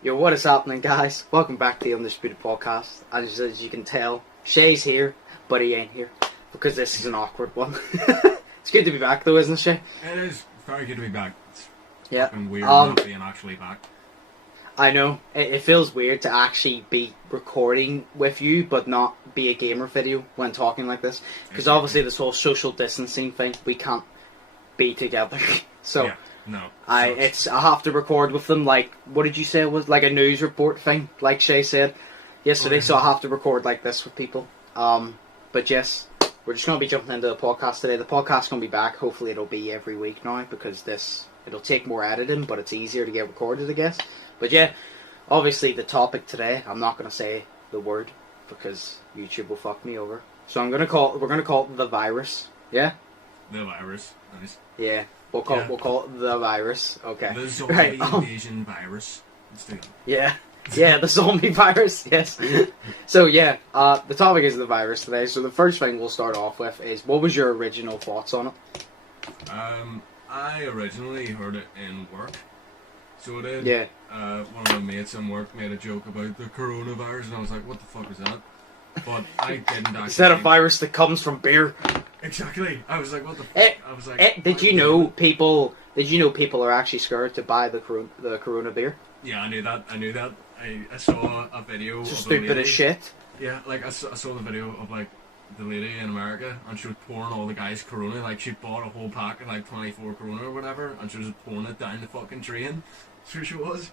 Yo, what is happening, guys? Welcome back to the Undisputed podcast. As you can tell, Shea's here, but he ain't here because this is an awkward one. It's good to be back, though, isn't it, Shea? It is very good to be back. It's yeah. fucking weird not being actually back. I know it feels weird to actually be recording with you, but not be a gamer video when talking like this, because obviously this whole social distancing thing, we can't be together. So. Yeah. No. I have to record with them, like, what did you say it was? Like a news report thing, like Shea said yesterday, so I have to record like this with people. But yes, we're just going to be jumping into the podcast today. The podcast's going to be back. Hopefully it'll be every week now, because it'll take more editing, but it's easier to get recorded, I guess. But yeah, obviously the topic today, I'm not going to say the word, because YouTube will fuck me over. So we're going to call it the virus. Yeah? The virus. Nice. Yeah. We'll call it the virus. Okay. The zombie invasion virus. Let's do that. Yeah, the zombie virus. Yes. So yeah, the topic is the virus today. So the first thing we'll start off with is, what was your original thoughts on it? I originally heard it in work. So I did. Yeah. One of my mates in work made a joke about the coronavirus, and I was like, "What the fuck is that?" But I didn't actually. Is that a virus that comes from beer? Exactly. I was like, what the fuck? I was like, did you know people are actually scared to buy the Corona beer? Yeah, I knew that. I saw a video it's of stupid a lady. As shit. Yeah, like I saw the video of like the lady in America, and she was pouring all the guys Corona. Like she bought a whole pack of like 24 Corona or whatever, and she was pouring it down the fucking drain. So she was.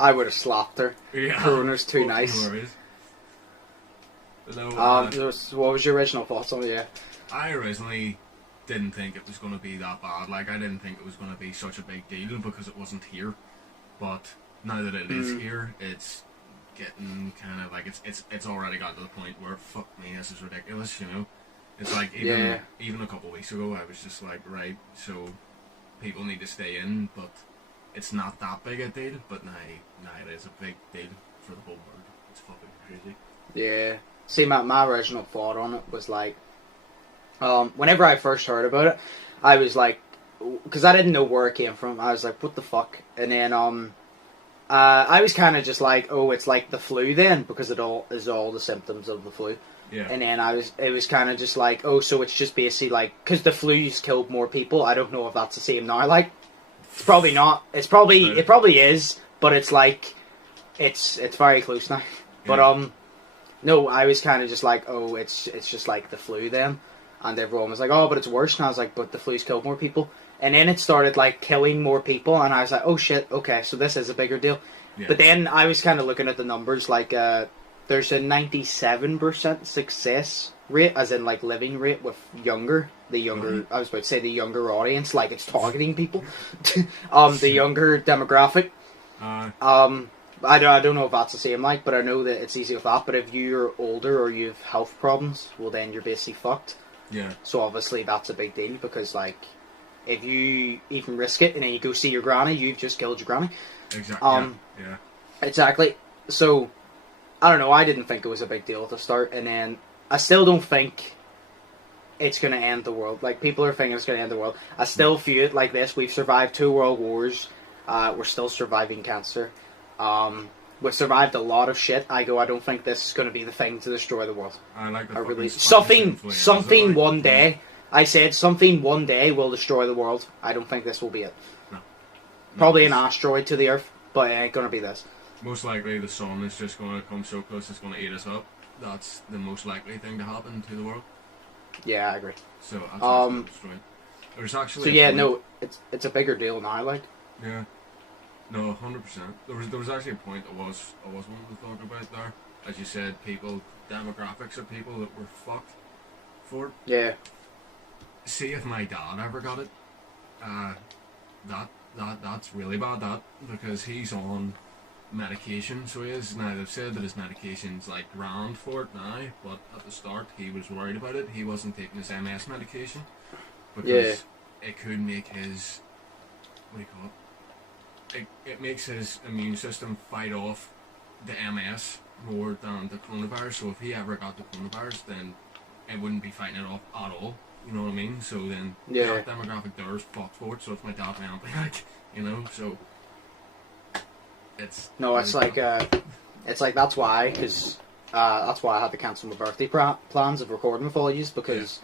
I would have slapped her. Yeah. Corona's too nice. No, what was your original thoughts on it? Yeah. I originally didn't think it was going to be that bad. Like, I didn't think it was going to be such a big deal because it wasn't here. But now that it is here, it's getting kind of like it's already got to the point where, fuck me, this is ridiculous. You know, it's like even a couple of weeks ago, I was just like, right, so people need to stay in, but it's not that big a deal. But now it is a big deal for the whole world. It's fucking crazy. Yeah. See, my original thought on it was like, whenever I first heard about it, I was like, because I didn't know where it came from, I was like, what the fuck? And then I was kind of just like, oh, it's like the flu then, because it all is all the symptoms of the flu. Yeah. And then it was kind of just like, oh, so it's just basically like, because the flu's killed more people. I don't know if that's the same now. Like, it's probably not. It probably is, but it's like, it's very close now. Yeah. But no, I was kind of just like, oh, it's just like the flu then. And everyone was like, oh, but it's worse. And I was like, but the flu's killed more people. And then it started like killing more people. And I was like, oh shit, okay, so this is a bigger deal. Yeah. But then I was kind of looking at the numbers, like there's a 97% success rate, as in like living rate with the younger, I was about to say the younger audience, like it's targeting people. The younger demographic. I don't know if that's the same, like, but I know that it's easy with that. But if you're older or you have health problems, well, then you're basically fucked. Yeah. So obviously that's a big deal, because like, if you even risk it and then you go see your granny, you've just killed your granny. Exactly. Yeah. Exactly. So I don't know. I didn't think it was a big deal at the start, and then I still don't think it's going to end the world. Like, people are thinking it's going to end the world. I still view it like this: we've survived 2 world wars. We're still surviving cancer. We've survived a lot of shit. I don't think this is going to be the thing to destroy the world. I like the really something one day. I said something one day will destroy the world. I don't think this will be it. No. Probably an asteroid to the Earth, but it ain't going to be this. Most likely the sun is just going to come so close it's going to eat us up. That's the most likely thing to happen to the world. Yeah, I agree. So that's destroy it. There's actually. So yeah, no, it's a bigger deal now, like. Yeah. No, 100%. There was actually a point I was wanting to talk about there. As you said, demographics of people that were fucked for it. Yeah. See if my dad ever got it. That's really bad, because he's on medication, so he is. Now, they've said that his medication's like grand for it now, but at the start he was worried about it. He wasn't taking his MS medication because it could make his, what do you call it? It makes his immune system fight off the MS more than the coronavirus. So if he ever got the coronavirus, then it wouldn't be fighting it off at all. You know what I mean? So then that demographic there is fucked for it. So if my dad went, like, you know, so It's No, it's really like tough. it's like that's why, because that's why I had to cancel my birthday plans of recording with all yous, because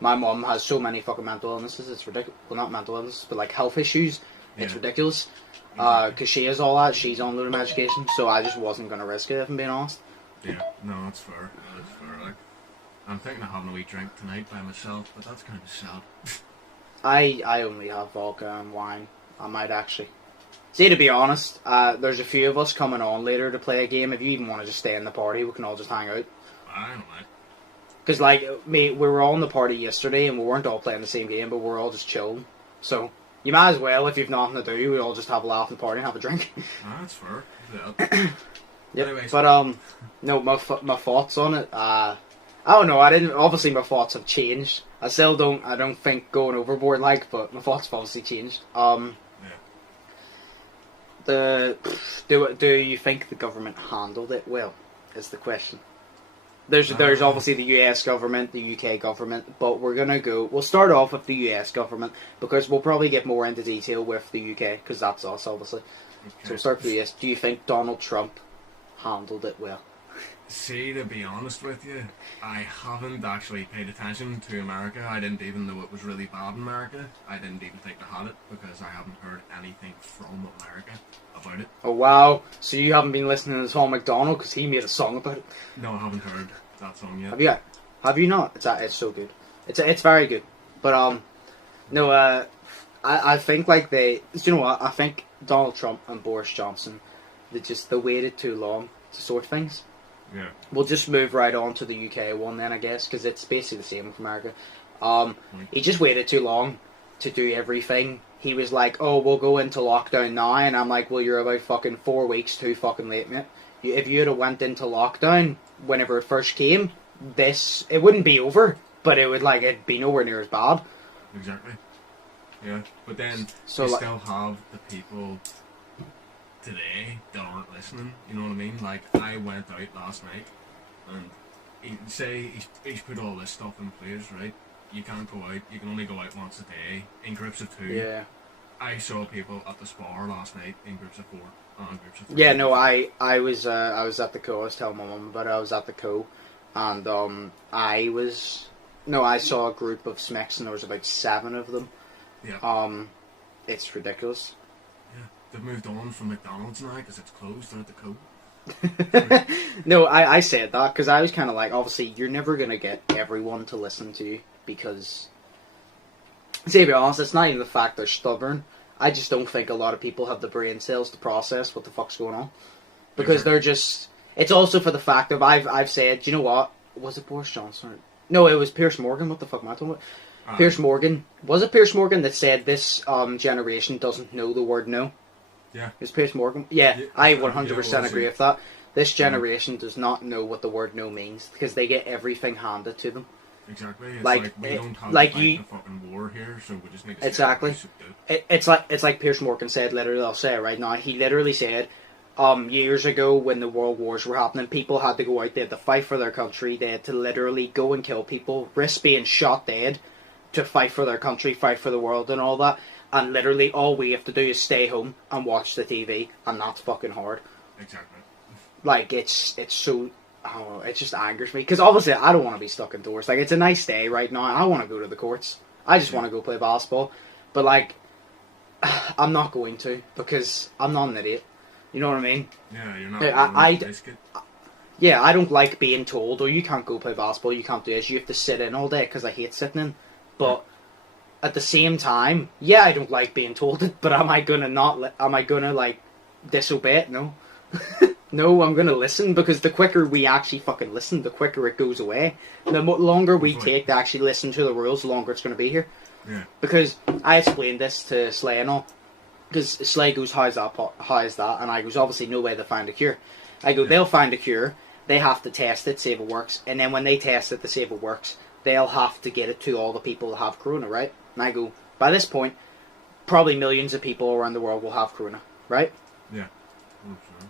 my mum has so many fucking mental illnesses. It's ridiculous. Well, not mental illnesses, but like health issues. It's Yeah. ridiculous. Exactly. Because she has all that. She's on a load of medication, so I just wasn't gonna risk it, if I'm being honest. Yeah, no, that's fair. That's fair. Like, I'm thinking of having a wee drink tonight by myself, but that's kind of sad. I only have vodka and wine. I might actually. See, to be honest, there's a few of us coming on later to play a game. If you even want to just stay in the party, we can all just hang out. I don't know. Because, like, we were all in the party yesterday and we weren't all playing the same game, but we're all just chilling. So, you might as well, if you've nothing to do, we all just have a laugh in the party and have a drink. That's fair. Yeah. Yep. Anyways. But, no, my thoughts on it, I don't know, obviously my thoughts have changed. I don't think going overboard, like, but my thoughts have obviously changed. Do you think the government handled it well, is the question. There's obviously the US government, the UK government, but we'll start off with the US government, because we'll probably get more into detail with the UK, because that's us, obviously. Okay. So we'll start with the US. Do you think Donald Trump handled it well? See, to be honest with you, I haven't actually paid attention to America. I didn't even know it was really bad in America. I didn't even think I had it, because I haven't heard anything from America about it. Oh wow, so you haven't been listening to Tom McDonald, because he made a song about it? No, I haven't heard that song yet. Have you not? It's so good. It's very good. But no, I think like do you know what? I think Donald Trump and Boris Johnson, they waited too long to sort things. Yeah. We'll just move right on to the UK one then, I guess, because it's basically the same with America. He just waited too long to do everything. He was like, "Oh, we'll go into lockdown now," and I'm like, "Well, you're about fucking 4 weeks too fucking late, mate. If you had went into lockdown whenever it first came, it wouldn't be over, but it'd be nowhere near as bad." Exactly. Yeah, but then So, you like- still have the people today that aren't listening. You know what I mean? Like, I went out last night, and he's put all this stuff in place, right? You can't go out. You can only go out once a day in groups of 2. Yeah. I saw people at the Spar last night in groups of 4 and groups of 3. Yeah, no, I was at the Co. I was telling my mum about it. I was at the Co. And I saw a group of Smicks and there was about 7 of them. Yeah. It's ridiculous. Yeah. They've moved on from McDonald's now because it's closed. They're at the Co. No, I said that because I was kind of like, obviously, you're never going to get everyone to listen to you because, to be honest, it's not even the fact they're stubborn. I just don't think a lot of people have the brain cells to process what the fuck's going on. Because they're just... It's also for the fact of, I've said, you know what? Was it Boris Johnson? No, it was Piers Morgan. What the fuck am I talking about? Piers Morgan. Was it Piers Morgan that said this generation doesn't know the word no? Yeah. It was Piers Morgan? Yeah, I 100% agree it? with that. This generation does not know what the word no means because they get everything handed to them. Exactly. It's Like, like we don't have like to fight you- the fucking war here, so we just need to Exactly. stay away, It's like Piers Morgan said, literally, I'll say it right now, he literally said, years ago when the world wars were happening, people had to go out, they had to fight for their country, they had to literally go and kill people, risk being shot dead to fight for their country, fight for the world and all that, and literally all we have to do is stay home and watch the TV, and that's fucking hard. Exactly. Like, it's so... Oh, it just angers me. Because obviously, I don't want to be stuck indoors. Like, it's a nice day right now. I want to go to the courts. I just want to go play basketball. But, like, I'm not going to. Because I'm not an idiot. You know what I mean? Yeah, you're not. I- risk it. Yeah, I don't like being told, oh, you can't go play basketball, you can't do this, you have to sit in all day, because I hate sitting in. But at the same time, yeah, I don't like being told it, but am I gonna, like, disobey it? No. No, I'm gonna listen, because the quicker we actually fucking listen, the quicker it goes away. And the longer we take to actually listen to the rules, the longer it's gonna be here. Yeah. Because I explained this to Slay and all. Because Slay goes, how is that? And I goes, obviously no way to find a cure. I go, they'll find a cure, they have to test it, see if it works, and then when they test it to see if it works, they'll have to get it to all the people that have corona, right? And I go, by this point, probably millions of people around the world will have corona, right? Yeah.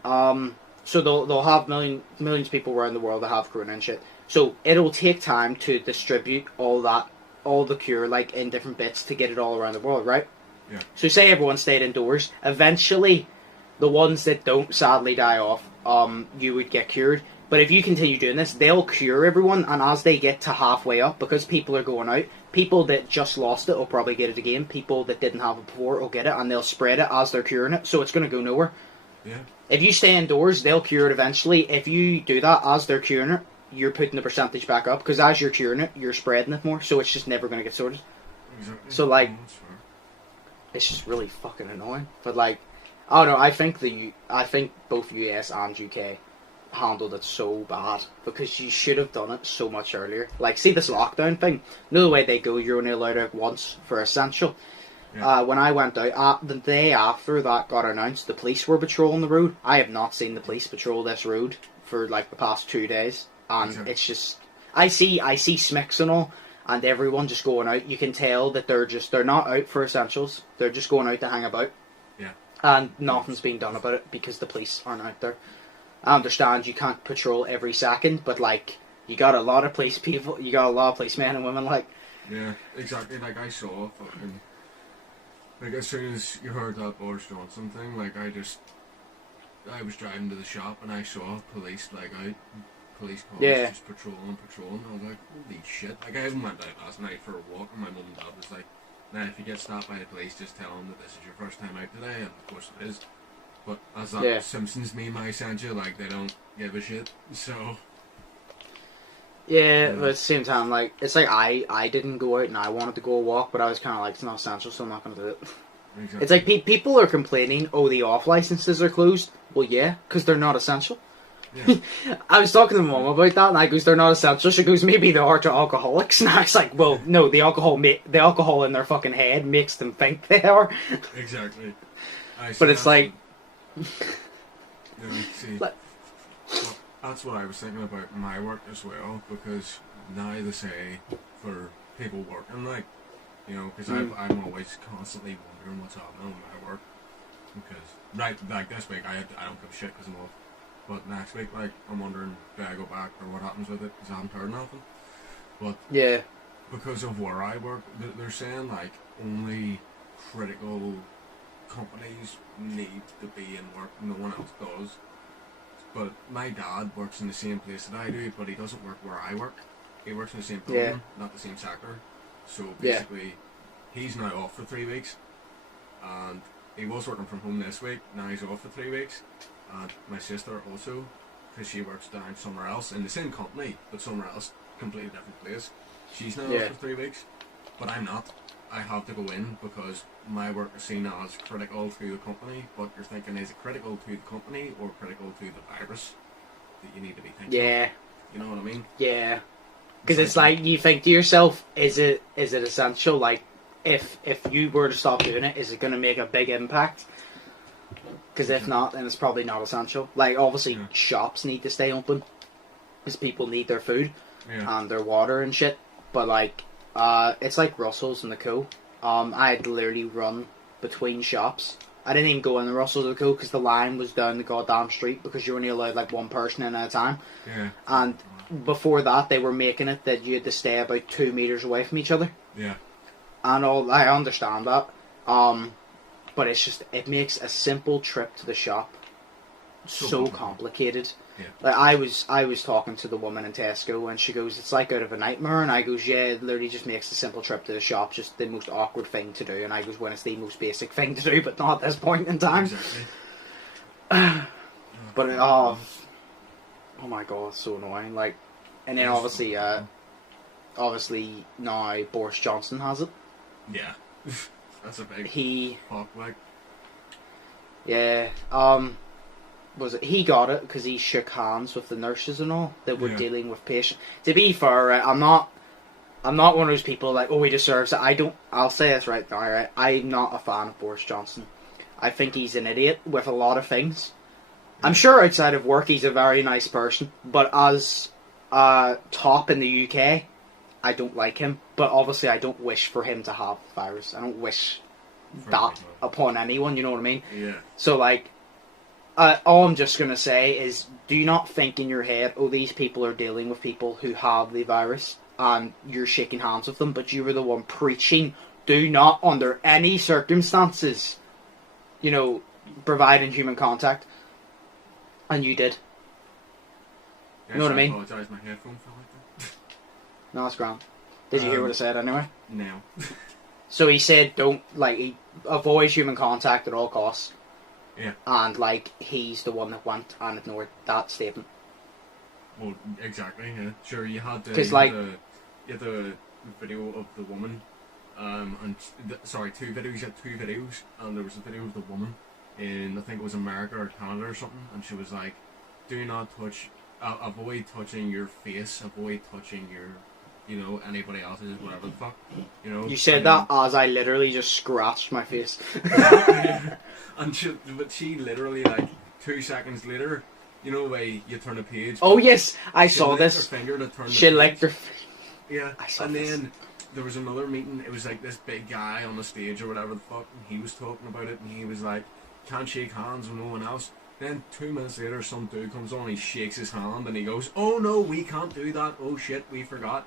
Okay. So they'll have millions of people around the world that have corona and shit. So it'll take time to distribute all the cure, like, in different bits to get it all around the world, right? Yeah. So say everyone stayed indoors. Eventually, The ones that don't sadly die off, you would get cured. But if you continue doing this, they'll cure everyone, and as they get to halfway up, because people are going out, people that just lost it will probably get it again. People that didn't have it before will get it, and they'll spread it as they're curing it, so it's going to go nowhere. Yeah. If you stay indoors, they'll cure it eventually. If you do that as they're curing it, you're putting the percentage back up, because as you're curing it, you're spreading it more, so it's just never going to get sorted. Exactly. So, like, it's just really fucking annoying. But, like, I don't know, I think both US and UK handled it so bad, because you should have done it so much earlier. Like, see this lockdown thing? You know the way they go, you're only allowed out once for essential. Yeah. When I went out, the day after that got announced, the police were patrolling the road. I have not seen the police patrol this road for like the past 2 days, and it's just I see Smicks and all, and everyone just going out. You can tell that they're not out for essentials. They're just going out to hang about. Yeah. And nothing's being done about it because the police aren't out there. I understand you can't patrol every second, but like you got a lot of police people, you got a lot of policemen and women. Like, yeah, exactly. Like I saw fucking. Like as soon as you heard that Boris Johnson thing, like I was driving to the shop and I saw police like out, police cars just patrolling. I was like, holy shit! Like I even went out last night for a walk, and my mum and dad was like, "Now, if you get stopped by the police, just tell them that this is your first time out today," and of course it is. But as that Simpsons meme I sent you, like they don't give a shit. So yeah, but at the same time, like it's like I didn't go out and I wanted to go a walk, but I was kind of like it's not essential, so I'm not going to do it. Exactly. It's like people are complaining, oh, the off licenses are closed. Well, yeah, because they're not essential. Yeah. I was talking to my mum about that, and I goes, they're not essential. She goes, maybe they are to alcoholics. And I was like, well, no, the alcohol in their fucking head makes them think they are. Exactly. But it's like. See, well, that's what I was thinking about my work as well, because now they say for people working, like, you know, because I'm always constantly wondering what's happening with my work, because like this week I don't give a shit because I'm off, but next week like I'm wondering do I go back or what happens with it because I haven't heard nothing. But yeah, because of where I work, they're saying like only critical companies need to be in work, no one else does. But my dad works in the same place that I do, but he doesn't work where I work. He works in the same building, not the same sector. So basically, he's now off for 3 weeks, and he was working from home this week. Now he's off for 3 weeks, and my sister also, because she works down somewhere else in the same company, but somewhere else, completely different place. She's now off for 3 weeks, but I'm not. I have to go in because my work is seen as critical to the company, but you're thinking, is it critical to the company or critical to the virus that you need to be thinking of? You know what I mean? Yeah. Because it's like, you think to yourself, is it essential? Like, if you were to stop doing it, is it going to make a big impact? Because if not, then it's probably not essential. Like, obviously, shops need to stay open because people need their food and their water and shit. But, like, it's like Russell's and the Co. I had to literally run between shops. I didn't even go in the Russell's and the Co. because the line was down the goddamn street because you're only allowed like one person in at a time. Yeah. And before that, they were making it that you had to stay about 2 meters away from each other. Yeah. And I understand that. But it's just, it makes a simple trip to the shop so complicated. Yeah. Like I was talking to the woman in Tesco and she goes, it's like out of a nightmare, and I goes, yeah, it literally just makes a simple trip to the shop just the most awkward thing to do, and I goes, when it's the most basic thing to do, but not at this point in time. Exactly. But oh my god, it's so annoying. Like, and then obviously now Boris Johnson has it. Yeah. That's a big fuck, like. Yeah. Was it he got it because he shook hands with the nurses and all that were dealing with patients. To be fair, I'm not one of those people like, oh, he deserves it. I'll say this right now, right? I'm not a fan of Boris Johnson. I think he's an idiot with a lot of things. I'm sure outside of work he's a very nice person, but as top in the UK, I don't like him. But obviously I don't wish for him to have the virus. I don't wish that upon anyone, you know what I mean? Yeah. So like, all I'm just going to say is, do not think in your head, oh, these people are dealing with people who have the virus, and you're shaking hands with them, but you were the one preaching, do not, under any circumstances, providing human contact, and you did. Yes, You know what I mean? apologise, my headphone fell out there. No, that's grand. Did you hear what I said anyway? No. So he said, he avoid human contact at all costs. Yeah. And, like, he's the one that went and ignored that statement. Well, exactly, yeah. Sure, you had the, 'Cause, you had the video of the woman, two videos, you had two videos, and there was a video of the woman in, I think it was America or Canada or something, and she was like, do not touch, avoid touching your face, avoid touching your, anybody else's, whatever the fuck, You said that as I literally just scratched my face. And she literally, like, 2 seconds later, where you turn a page. Oh yes, I saw Her this. finger to turn She the licked page. her. Yeah, I saw and this. then there was another meeting. It was like this big guy on the stage or whatever the fuck, and he was talking about it, and he was like, can't shake hands with no one else. Then 2 minutes later, some dude comes on, he shakes his hand, and he goes, oh no, we can't do that. Oh shit, we forgot,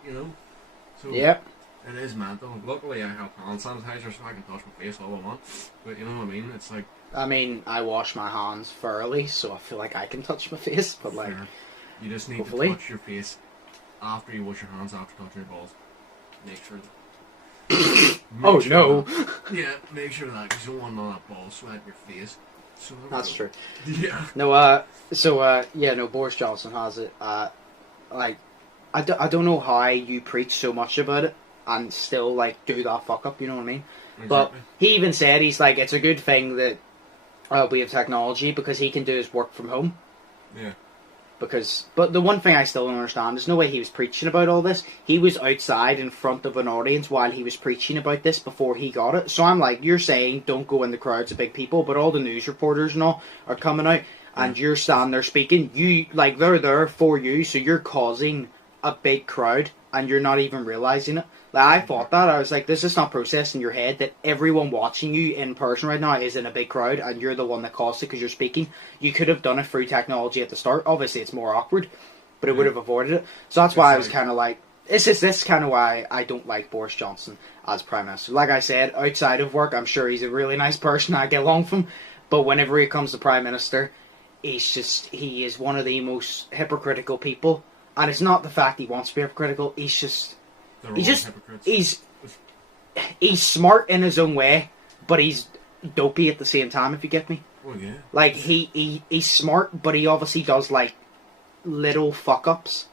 So Yep. it is mental. Luckily, I have hand sanitizer, so I can touch my face all I want. But you know what I mean? It's like, I mean, I wash my hands thoroughly, so I feel like I can touch my face, but like... fair. You just need hopefully. to touch your face after you wash your hands, after touching your balls. Make sure that. Oh sure no! That, yeah, make sure that, because you don't want all that ball sweat in your face. So That's true. Yeah. No, Boris Johnson has it. I don't know how you preach so much about it and still, like, do that fuck up, you know what I mean? Exactly. But he even said, he's like, it's a good thing that we have technology because he can do his work from home. Yeah. But the one thing I still don't understand, there's no way he was preaching about all this. He was outside in front of an audience while he was preaching about this before he got it. So I'm like, you're saying don't go in the crowds of big people, but all the news reporters and all are coming out, and you're standing there speaking. They're there for you, so you're causing a big crowd, and you're not even realising it. Like, I thought that. I was like, this is not processed in your head that everyone watching you in person right now is in a big crowd and you're the one that caused it because you're speaking. You could have done it through technology at the start. Obviously, it's more awkward, but it would have avoided it. So that's why I was kind of like, this kind of why I don't like Boris Johnson as Prime Minister. Like I said, outside of work, I'm sure he's a really nice person. I get along with him. But whenever he comes to Prime Minister, he is one of the most hypocritical people. And it's not the fact he wants to be hypocritical, he's smart in his own way, but he's dopey at the same time, if you get me. Well, yeah. Like, he's smart, but he obviously does, like, little fuck-ups.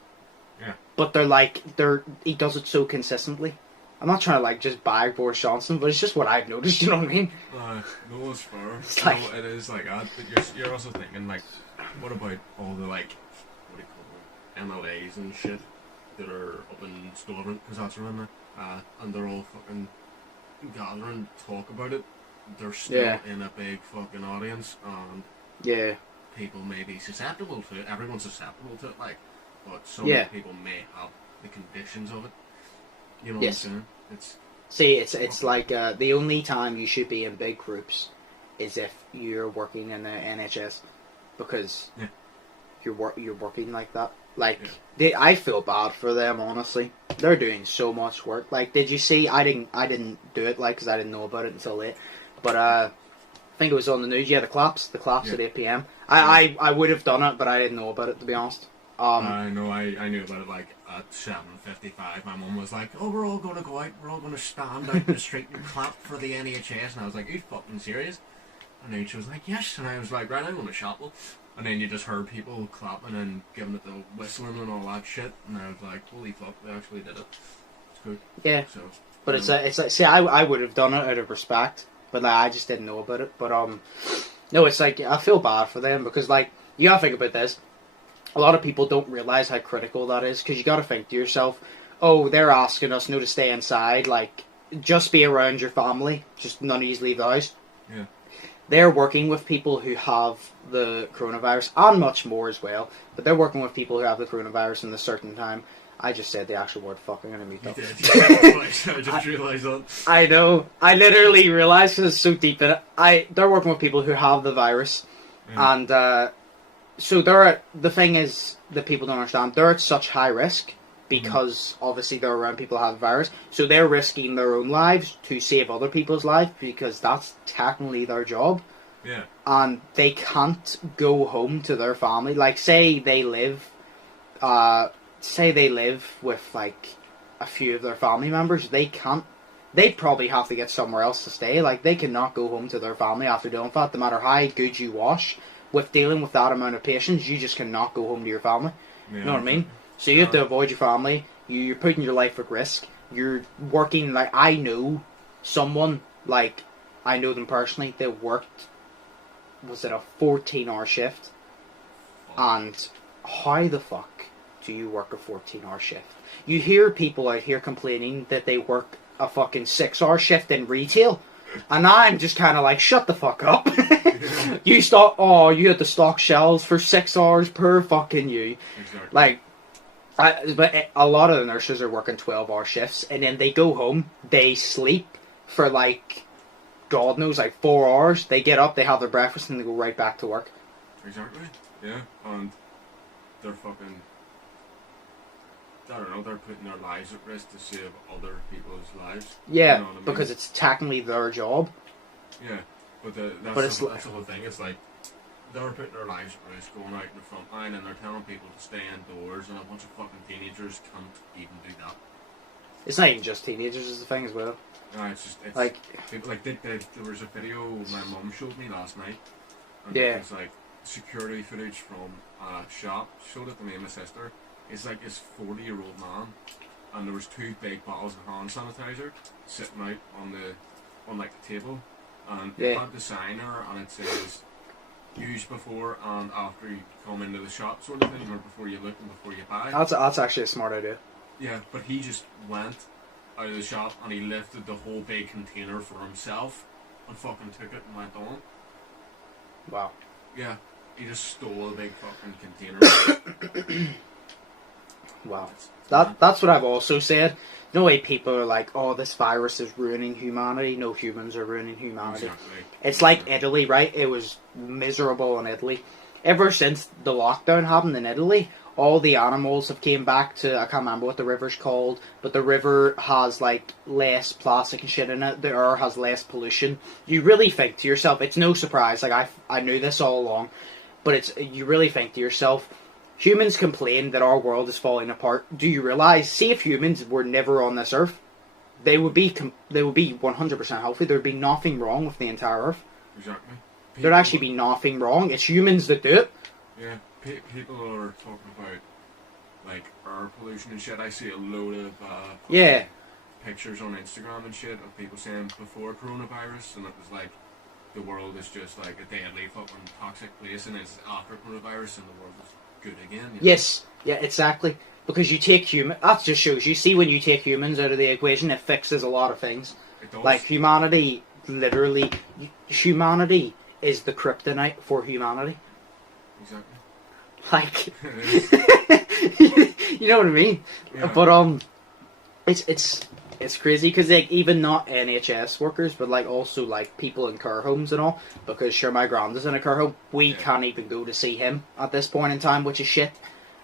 Yeah. But he does it so consistently. I'm not trying to, like, just bag Boris Johnson, but it's just what I've noticed, you know what I mean? No, it's fair. It's like, it is like that, but you're also thinking, like, what about all the, like, what do you call them, MLAs and shit that are up in Stormont, because that's around there, and they're all fucking gathering to talk about it. They're still in a big fucking audience, and people may be susceptible to it. Everyone's susceptible to it, like, but some people may have the conditions of it. You know what I'm saying? It's like the only time you should be in big groups is if you're working in the NHS, because you're working like that. Like, I feel bad for them, honestly. They're doing so much work. Like, did you see? I didn't do it, like, because I didn't know about it until late. But I think it was on the news. Yeah, the claps at 8 p.m. I would have done it, but I didn't know about it, to be honest. I know. I knew about it like at 7:55. My mum was like, "Oh, we're all going to go out. We're all going to stand out in the street and clap for the NHS." And I was like, "Are you fucking serious?" And then she was like, "Yes." And I was like, "Right, I'm going to shuffle." And then you just heard people clapping and giving it the whistling and all that shit. And I was like, "Holy fuck, they actually did it." It's cool. Yeah. So, but it's like, see, I would have done it out of respect, but like, I just didn't know about it. But no, it's like, I feel bad for them because, like, you gotta think about this. A lot of people don't realise how critical that is, because you got to think to yourself, oh, they're asking us to stay inside, like, just be around your family, just none of you leave the house. Yeah. They're working with people who have the coronavirus, and much more as well, but they're working with people who have the coronavirus in a certain time. I just said the actual word fucking, and I meet up. I just realised that. I know. I literally realised, because it's so deep in it. They're working with people who have the virus, and, so the thing is that people don't understand, they're at such high risk because obviously they're around people who have the virus, so they're risking their own lives to save other people's lives because that's technically their job. Yeah. And they can't go home to their family. Like, say they live with, like, a few of their family members. They'd probably have to get somewhere else to stay. Like, they cannot go home to their family after doing that. No matter how good you wash, with dealing with that amount of patients, you just cannot go home to your family. Yeah, You know what I mean? So you have to avoid your family. You're putting your life at risk. You're working, like, I know someone, like, I know them personally, they worked, was it a 14-hour shift? And how the fuck do you work a 14-hour shift? You hear people out here complaining that they work a fucking 6-hour shift in retail, and I'm just kind of like, shut the fuck up. You had to stock shelves for 6 hours per fucking you. Exactly. Like, but a lot of the nurses are working 12-hour shifts, and then they go home, they sleep for like, God knows, like 4 hours. They get up, they have their breakfast, and they go right back to work. Exactly. Yeah, and they're fucking, I don't know, they're putting their lives at risk to save other people's lives. Yeah, You know what I mean? because it's technically their job. Yeah, but that's the whole thing. It's like, they're putting their lives at risk, going out in the front line, and they're telling people to stay indoors, and a bunch of fucking teenagers can't even do that. It's not even just teenagers, is the thing as well. No, it's Like, people, like there was a video my mum showed me last night, and Yeah. it was like security footage from a shop. Showed it to me and my sister. It's like this 40-year-old man, and there was 2 big bottles of hand sanitizer sitting out on like the table, and it Yeah. had the sign there, and it says use before and after you come into the shop, sort of thing, or before you look and before you buy. that's actually a smart idea. Yeah, but he just went out of the shop and he lifted the whole big container for himself and fucking took it and went on. Wow. Yeah, he just stole a big fucking container. Wow. That's what I've also said. No way people are like, oh, this virus is ruining humanity. No, humans are ruining humanity. Exactly. It's like Italy, right? It was miserable in Italy. Ever since the lockdown happened in Italy, all the animals have came back to, I can't remember what the river's called, but the river has like less plastic and shit in it. The air has less pollution. You really think to yourself, it's no surprise, like I knew this all along, but you really think to yourself, humans complain that our world is falling apart. Do you realize, see if humans were never on this earth, they would be 100% healthy. There would be nothing wrong with the entire earth. Exactly. There'd actually be nothing wrong. It's humans that do it. Yeah, people are talking about like air pollution and shit. I see a load of Yeah. pictures on Instagram and shit of people saying before coronavirus, and it was like the world is just like a deadly fucking toxic place, and it's after coronavirus and the world is good again. You know? Yes. Yeah, exactly. Because you take that just shows you. See, when you take humans out of the equation, it fixes a lot of things. It does. Like humanity, literally, humanity is the kryptonite for humanity. Exactly. Like, It is. you know what I mean? Yeah. But it's crazy because like even not NHS workers, but like also like people in care homes and all. Because sure, my granddad's in a care home. We can't even go to see him at this point in time, which is shit.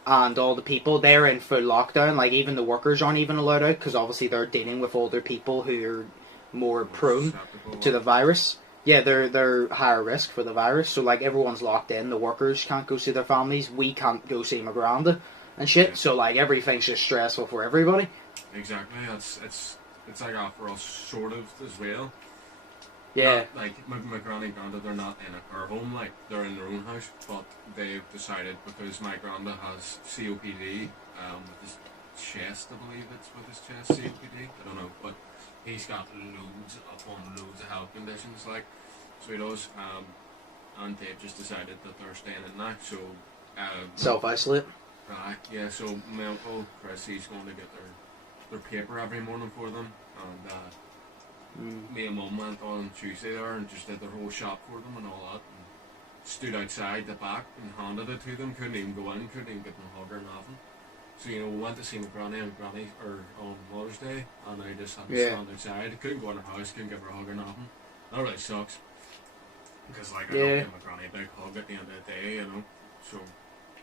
And all the people, they're in full lockdown. Like even the workers aren't even allowed out because obviously they're dealing with older people who are more prone to the virus. Yeah, they're higher risk for the virus. So like everyone's locked in. The workers can't go see their families. We can't go see my granda and shit. Yeah. So like everything's just stressful for everybody. Exactly. It's like that for us sort of as well. Yeah. Not, like my granny and granddad, they're not in a care home. Like they're in their own house, but they've decided because my granddad has COPD, with his chest, I believe it's with his chest COPD. I don't know, but he's got loads upon loads of health conditions, like, so he does, and they've just decided that they're staying in now, so, Self-isolate. yeah, so my uncle Chris, he's going to get their paper every morning for them, and, me and mum went on Tuesday there and just did their whole shop for them and all that, and stood outside the back and handed it to them, couldn't even go in, couldn't even get them a hug or nothing. So, you know, we went to see my granny on Mother's Day, and I just had to stand outside. Couldn't go in her house, couldn't give her a hug or nothing. That really sucks. Because, like, I don't give my granny a big hug at the end of the day, you know. So,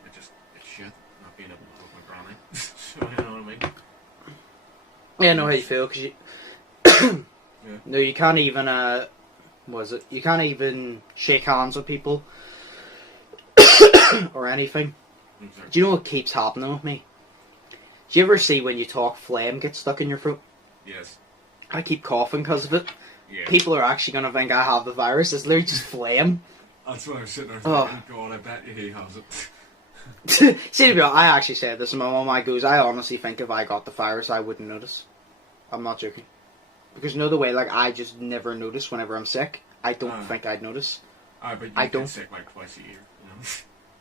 it's shit not being able to hug my granny. So, you know what I mean? Yeah, I know how you feel, because you... Yeah. No, you can't even, was it? You can't even shake hands with people or anything. Exactly. Do you know what keeps happening with me? Do you ever see when you talk, phlegm gets stuck in your throat? Yes. I keep coughing because of it. Yeah. People are actually going to think I have the virus. It's literally just phlegm. That's what I was sitting there thinking, God, I bet you he has it. See, to be honest, I actually said this to my mum. I goes, I honestly think if I got the virus, I wouldn't notice. I'm not joking. Because you know the way, like, I just never notice whenever I'm sick. I don't think I'd notice. But you I get don't. sick like twice a year, you know?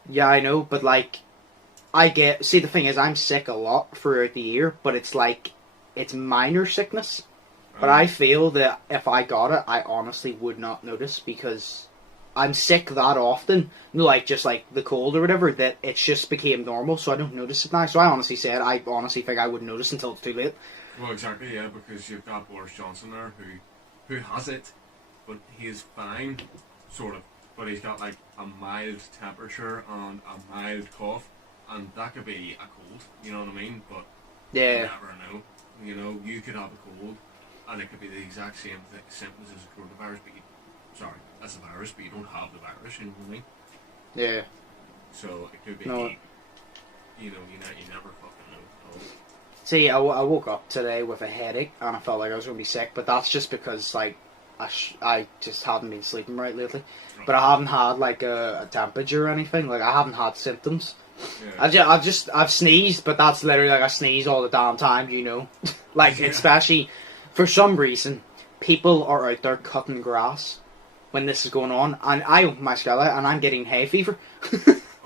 Yeah, I know, but like, see, the thing is, I'm sick a lot throughout the year, but it's like, it's minor sickness. But I feel that if I got it, I honestly would not notice because I'm sick that often, like just like the cold or whatever, that it's just became normal, so I don't notice it now. So I honestly think I wouldn't notice until it's too late. Well, exactly, yeah, because you've got Boris Johnson there who has it, but he is fine, sort of. But he's got like a mild temperature and a mild cough, and that could be a cold, you know what I mean? But Yeah. you never know. You know, you could have a cold, and it could be the exact same symptoms as a coronavirus, but as a virus, but you don't have the virus, you know what I mean? Yeah. So it could be, No. you never fucking know. See, I woke up today with a headache, and I felt like I was going to be sick, but that's just because, like, I just haven't been sleeping right lately. But I haven't had, like, a temperature or anything. Like, I haven't had symptoms. Yeah. I've sneezed, but that's literally, like, I sneeze all the damn time, you know? Like, especially, for some reason, people are out there cutting grass when this is going on, and I open my skylight, and I'm getting hay fever.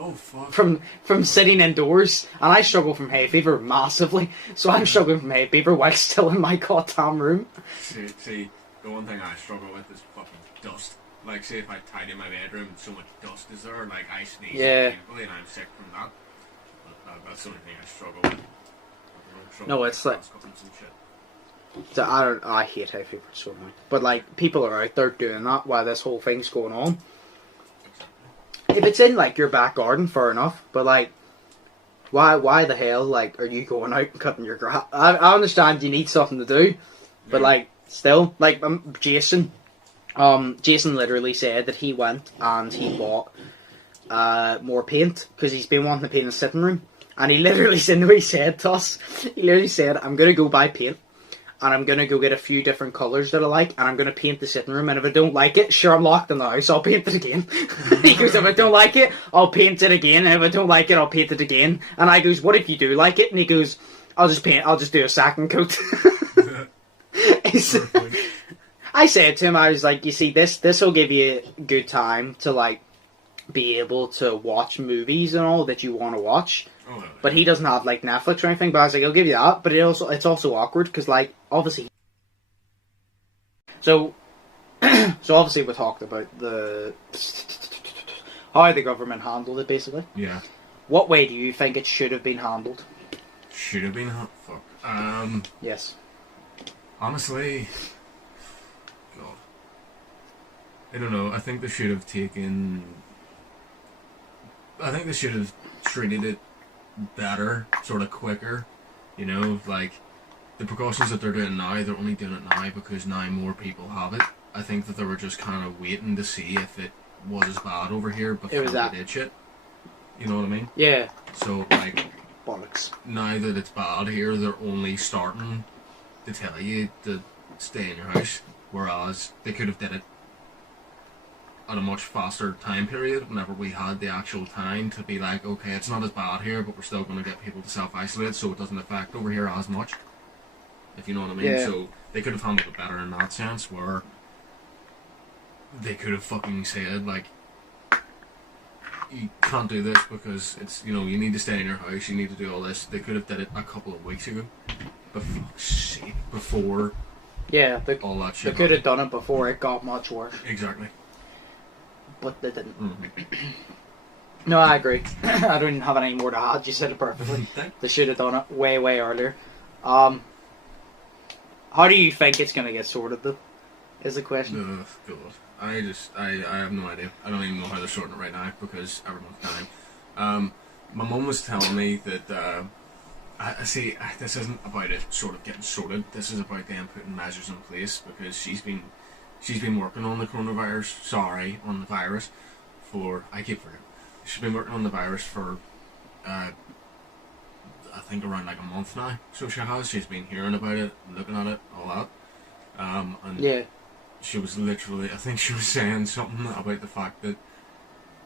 Oh, fuck. From sitting indoors, and I struggle from hay fever massively, so I'm struggling from hay fever while still in my goddamn room. See, the one thing I struggle with is fucking dust. Like, say if I tidy my bedroom, so much dust is there, like I sneeze painfully and I'm sick from that. But that's the only thing I struggle with. No, it's like... Some shit. So I hate hay fever so much. But like, people are out there doing that while this whole thing's going on. If it's in like your back garden, fair enough. But like, why the hell like are you going out and cutting your grass? I understand you need something to do, but like still, like Jason literally said that he went and he bought more paint because he's been wanting to paint his sitting room, and he literally said, he said to us, he literally said, I'm gonna go buy paint. And I'm going to go get a few different colours that I like, and I'm going to paint the sitting room, and if I don't like it, sure, I'm locked in the house, I'll paint it again. He goes, if I don't like it, I'll paint it again, and if I don't like it, I'll paint it again. And I goes, what if you do like it? And he goes, I'll just do a second coat. I said to him, I was like, you see, this will give you a good time to, like, be able to watch movies and all that you want to watch. Oh, but he doesn't have like Netflix or anything. But I was like, I'll give you that. But it's also awkward because like obviously. So obviously we talked about how the government handled it basically. Yeah. What way do you think it should have been handled? Should have been fuck. Yes. Honestly, God, I don't know. I think they should have treated it better, sort of quicker, you know, like the precautions that they're doing now, they're only doing it now because now more people have it. I think that they were just kind of waiting to see if it was as bad over here before they did shit. You know what I mean? Yeah. So, like, bollocks. Now that it's bad here, they're only starting to tell you to stay in your house, whereas they could have did it at a much faster time period whenever we had the actual time to be like, okay, it's not as bad here, but we're still going to get people to self-isolate so it doesn't affect over here as much, if you know what I mean. Yeah. So they could have handled it better in that sense, where they could have fucking said, like, you can't do this because it's, you know, you need to stay in your house, you need to do all this. They could have did it a couple of weeks ago, before Yeah, all that shit. They could have done it before it got much worse. Exactly. But they didn't. Mm-hmm. No, I agree. I don't even have any more to add. You said it perfectly. They should have done it way, way earlier. How do you think it's going to get sorted, though? Is the question. God. I have no idea. I don't even know how they're sorting it right now because everyone's dying. My mum was telling me that, this isn't about it sort of getting sorted. This is about them putting measures in place because she's been she's been working on the on the virus I keep forgetting. She's been working on the virus for, I think around like a month now. So she's been hearing about it, looking at it, all that. And Yeah. she was literally, I think she was saying something about the fact that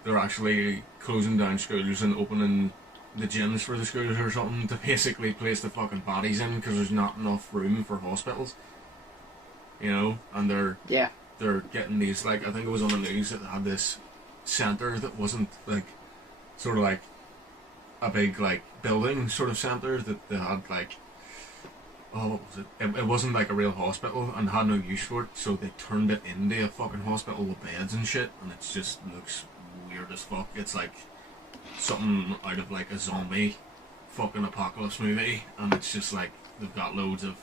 they're actually closing down schools and opening the gyms for the schools or something to basically place the fucking bodies in because there's not enough room for hospitals. You know, and they're getting these, like, I think it was on the news that they had this centre that wasn't like sort of like a big like building sort of centre that they had like, oh, what was it? It wasn't like a real hospital and had no use for it, so they turned it into a fucking hospital with beds and shit, and it just looks weird as fuck. It's like something out of like a zombie fucking apocalypse movie, and it's just like they've got loads of,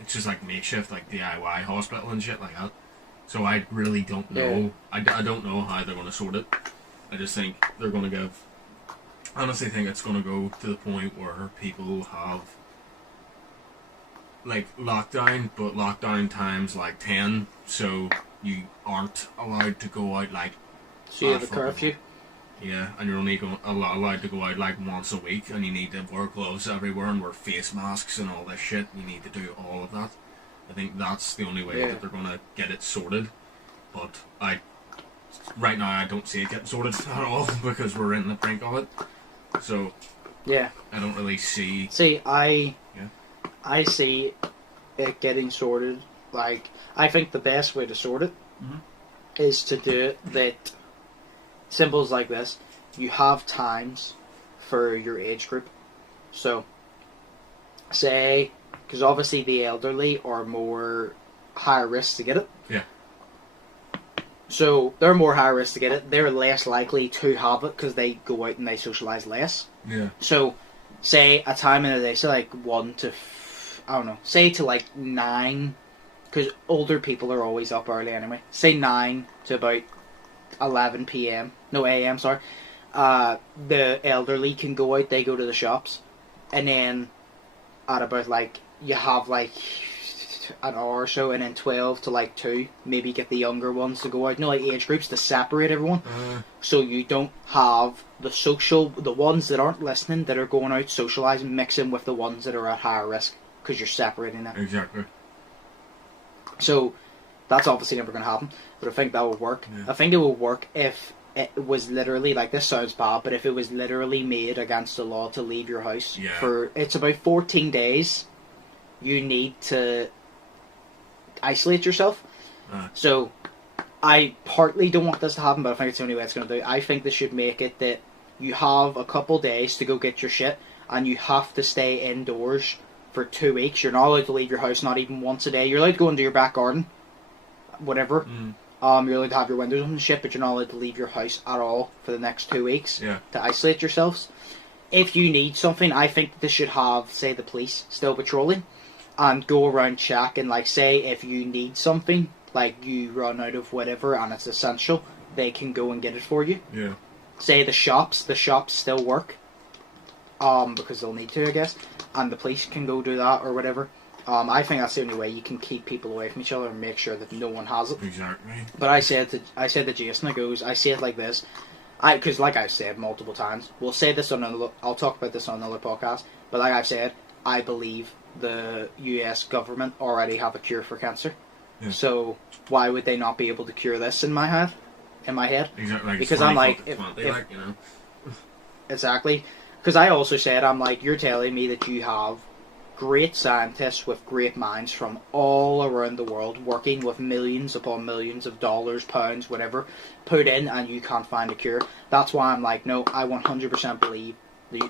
it's just like makeshift like DIY hospital and shit like that. So I really don't know. I don't know how they're going to sort it. I just think they're going to give, honestly think it's going to go to the point where people have like lockdown, but lockdown times like 10, so you aren't allowed to go out like, so you have a curfew? Yeah, and you're only allowed to go out like once a week, and you need to wear gloves everywhere and wear face masks and all this shit. You need to do all of that. I think that's the only way that they're going to get it sorted. But right now I don't see it getting sorted at all because we're in the brink of it. So yeah, I don't really see. I see it getting sorted. Like, I think the best way to sort it is to do it that symbols like this. You have times for your age group. So, say, because obviously the elderly are more high risk to get it. Yeah. So they're more high risk to get it. They're less likely to have it because they go out and they socialise less. Yeah. So, say a time in the day, say like 1 to, I don't know, say to like 9, because older people are always up early anyway. Say 9 to about 11 p.m. No, a.m. Sorry. The elderly can go out. They go to the shops, and then at about like you have like an hour or so, and then 12 to like 2, maybe get the younger ones to go out. Like age groups to separate everyone, so you don't have the ones that aren't listening that are going out socialising mixing with the ones that are at higher risk because you're separating them. Exactly. So that's obviously never going to happen, but I think that will work. Yeah. I think it will work if it was literally, like, this sounds bad, but if it was literally made against the law to leave your house for, it's about 14 days, you need to isolate yourself. So I partly don't want this to happen, but I think it's the only way it's going to do. I think they should make it that you have a couple days to go get your shit, and you have to stay indoors for 2 weeks. You're not allowed to leave your house, not even once a day. You're allowed to go into your back garden, whatever. You're allowed to have your windows open and shit, but you're not allowed to leave your house at all for the next 2 weeks to isolate yourselves. If you need something, I think they should have, say, the police still patrolling and go around checking, like, say, if you need something, like you run out of whatever and it's essential, they can go and get it for you. Yeah. Say the shops still work, because they'll need to, I guess, and the police can go do that or whatever. I think that's the only way you can keep people away from each other and make sure that no one has it. Exactly. But I said to Jason, I say it like this, because like I've said multiple times, I'll talk about this on another podcast, but like I've said, I believe the US government already have a cure for cancer. Yeah. So why would they not be able to cure this in my head? Exactly. Like because I'm like, exactly. Because I also said, I'm like, you're telling me that you have great scientists with great minds from all around the world working with millions upon millions of dollars, pounds, whatever, put in, and you can't find a cure. That's why I'm like, no, I 100% believe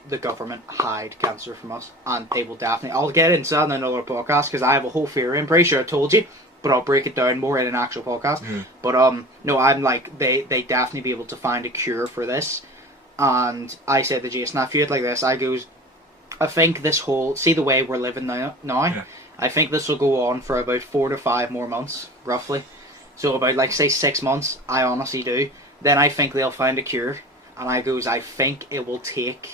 the government hide cancer from us, and they will definitely. I'll get into that in another podcast because I have a whole theory. I'm pretty sure I told you, but I'll break it down more in an actual podcast. But no, I'm like, they definitely be able to find a cure for this. And I said to Jason, I feel like this. I think this whole, see the way we're living now. I think this will go on for about 4 to 5 more months, roughly. So about, like, say 6 months. I honestly do. Then I think they'll find a cure, and I think it will take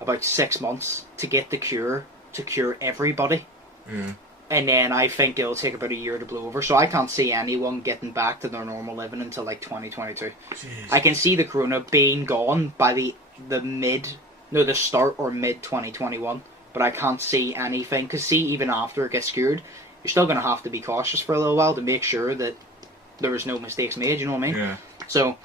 about 6 months to get the cure to cure everybody. And then I think it'll take about a year to blow over. So I can't see anyone getting back to their normal living until like 2022. Jeez. I can see the corona being gone by the start or mid 2021. But I can't see anything. Because see, even after it gets cured, you're still going to have to be cautious for a little while to make sure that there was no mistakes made, you know what I mean? Yeah. So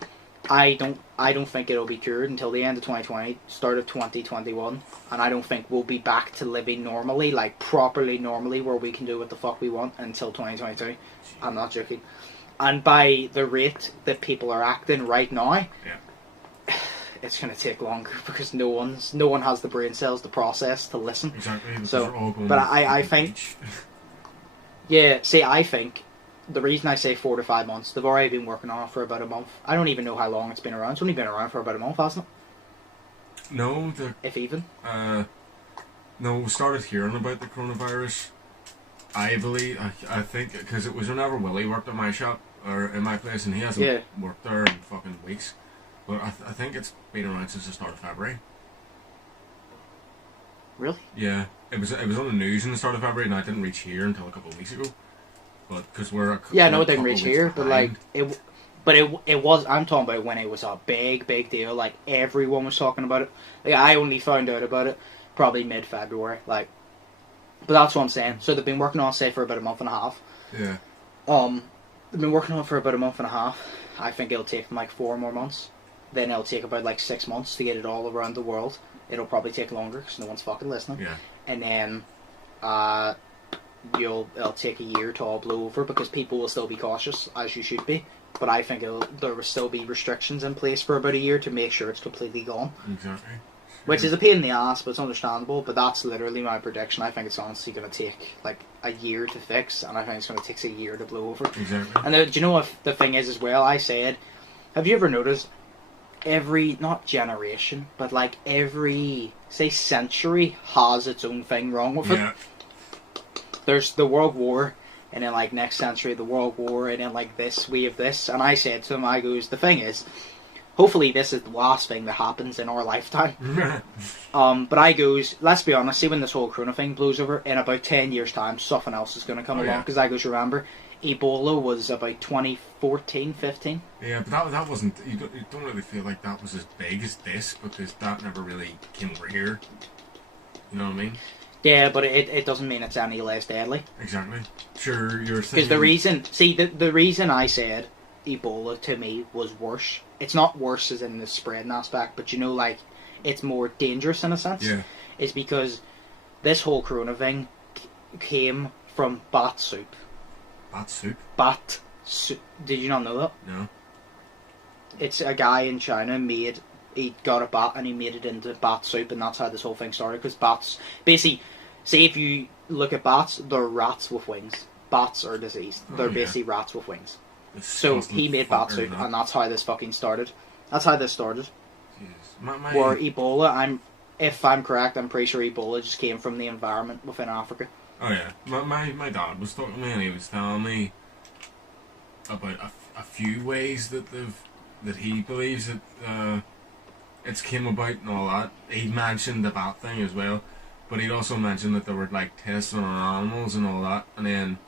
I don't think it'll be cured until the end of 2020, start of 2021, and I don't think we'll be back to living normally, like properly normally, where we can do what the fuck we want until 2022. I'm not joking. And by the rate that people are acting right now, yeah, it's going to take longer because no one has the brain cells to process to listen. Exactly. So, but I think, yeah. See, I think. The reason I say 4 to 5 months, they've already been working on it for about a month. I don't even know how long it's been around. It's only been around for about a month, hasn't it? No, if even. No, we started hearing about the coronavirus. I believe, I think, because it was whenever Willie worked at my shop, or in my place, and he hasn't worked there in fucking weeks. But I think it's been around since the start of February. Really? Yeah. It was on the news in the start of February, and I didn't reach here until a couple of weeks ago. But because we're no, it didn't reach here, but like it was. I'm talking about when it was a big deal. Like everyone was talking about it. Like I only found out about it probably mid-February. Like, but that's what I'm saying. So they've been working on it, say, for about a month and a half. Yeah. They've been working on it for about a month and a half. I think it'll take them like 4 more months. Then it'll take about like 6 months to get it all around the world. It'll probably take longer because no one's fucking listening. Yeah. And then, it'll take a year to all blow over because people will still be cautious, as you should be. But I think there will still be restrictions in place for about a year to make sure it's completely gone. Exactly. Which is a pain in the ass, but it's understandable. But that's literally my prediction. I think it's honestly going to take like a year to fix, and I think it's going to take a year to blow over. Exactly. And do you know what the thing is as well? I said, have you ever noticed every, not generation, but like every, say, century has its own thing wrong with it? Yeah. There's the World War, and then like next century the World War, and then like this, we have this. And I said to him, I goes, the thing is, hopefully this is the last thing that happens in our lifetime. But I goes, let's be honest, see when this whole corona thing blows over, in about 10 years time, something else is going to come along. Because I goes, remember, Ebola was about 2014, 15. Yeah, but that wasn't, you don't really feel like that was as big as this, because that never really came over here. You know what I mean? Yeah, but it doesn't mean it's any less deadly. Exactly. Sure, you're saying... Because the reason I said Ebola to me was worse, it's not worse as in the spreading aspect, but you know, like, it's more dangerous in a sense. Yeah. Is because this whole corona thing came from bat soup. Bat soup? Bat soup. Did you not know that? No. It's a guy in China he got a bat and he made it into bat soup, and that's how this whole thing started. Because bats, basically, say if you look at bats, they're rats with wings. Bats are diseased. They're basically rats with wings. So he made bat soup, and that's how this fucking started. That's how this started. Or Ebola, if I'm correct, I'm pretty sure Ebola just came from the environment within Africa. Oh yeah, my dad was talking to me, and he was telling me about a few ways that he believes that it's came about and all that. He mentioned the bat thing as well, but he'd also mentioned that there were like tests on animals and all that. And then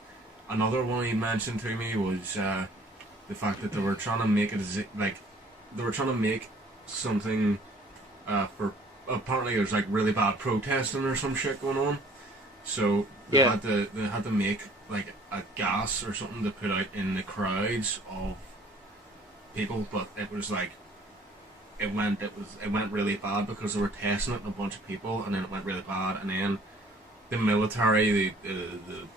another one he mentioned to me was the fact that they were trying to make it they were trying to make something for, apparently there's like really bad protesting or some shit going on, so they had to make like a gas or something to put out in the crowds of people, but it was like it went really bad because they were testing it on a bunch of people, and then it went really bad, and then the military, the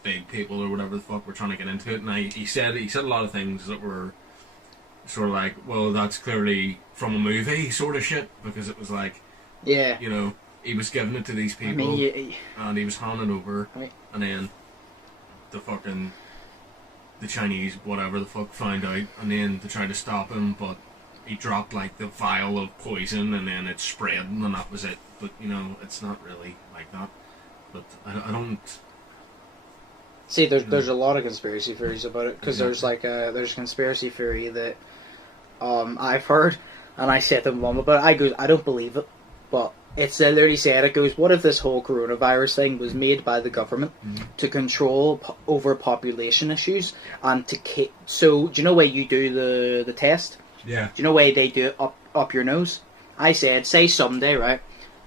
big people or whatever the fuck were trying to get into it, and he said a lot of things that were sort of like, well, that's clearly from a movie sort of shit, because it was like, you know, he was giving it to these people, and he was handing it over, and then the Chinese, whatever the fuck, found out, and then they tried to stop him, but he dropped like the vial of poison, and then it spread, and that was it. But you know, it's not really like that. But I don't see. There's a lot of conspiracy theories about it, because there's a conspiracy theory that I've heard, and I said to Mum about it. I don't believe it, but It's literally said, it goes, what if this whole coronavirus thing was made by the government to control overpopulation issues and to so do you know where you do the test? Yeah. Do you know where they do it up your nose? I said, say someday, right,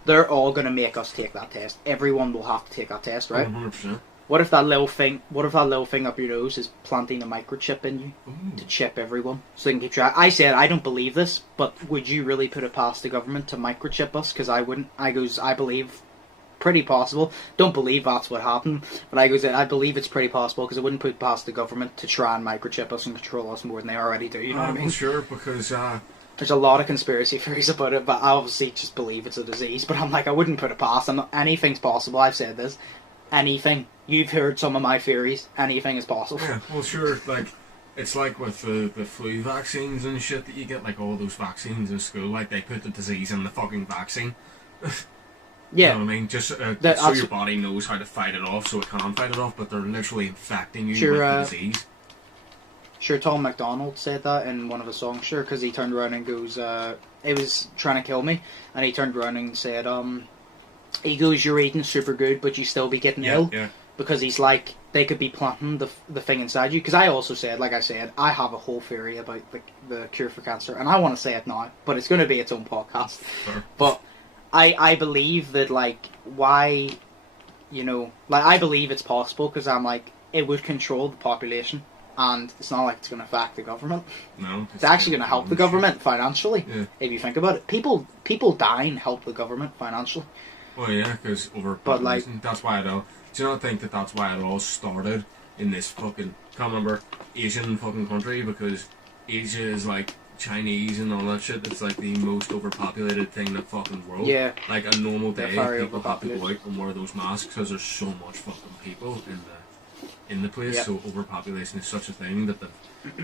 they're all going to make us take that test. Everyone will have to take that test, right? 100%. What if that little thing up your nose is planting a microchip in you to chip everyone so they can keep track? I said, I don't believe this, but would you really put it past the government to microchip us? Because I wouldn't. I believe pretty possible. Don't believe that's what happened, but I believe it's pretty possible because I wouldn't put past the government to try and microchip us and control us more than they already do. You know what I mean? Well, sure, because there's a lot of conspiracy theories about it, but I obviously just believe it's a disease. But I'm like, I wouldn't put it past. Anything's possible. I've said this. Anything. You've heard some of my theories. Anything is possible. Yeah, well, sure. Like, it's like with the flu vaccines and shit that you get, like all those vaccines in school. Like, they put the disease in the fucking vaccine. Yeah. You know what I mean? Just so your body knows how to fight it off, so it can fight it off. But they're literally infecting you with the disease. Sure, Tom MacDonald said that in one of his songs. Sure, because he turned around and goes, "It was trying to kill me," and he turned around and said, he goes, "You're eating super good, but you still be getting ill." Yeah. Because he's like, they could be planting the thing inside you. Because I also said, like I said, I have a whole theory about the cure for cancer, and I want to say it now, but it's going to be its own podcast. Sure. But I believe that, like, why, you know, like, I believe it's possible because I'm like, it would control the population, and it's not like it's going to affect the government. No. It's actually going to help the government financially, if you think about it. People dying help the government financially. Well, yeah, because overpopulation. That's why I don't. Do you not think that that's why it all started in this fucking, can't remember, Asian fucking country? Because Asia is like Chinese and all that shit. It's like the most overpopulated thing in the fucking world. Yeah. Like a normal day, people have to overpopulated. go out and wear those masks because there's so much fucking people in the place. Yep. So overpopulation is such a thing that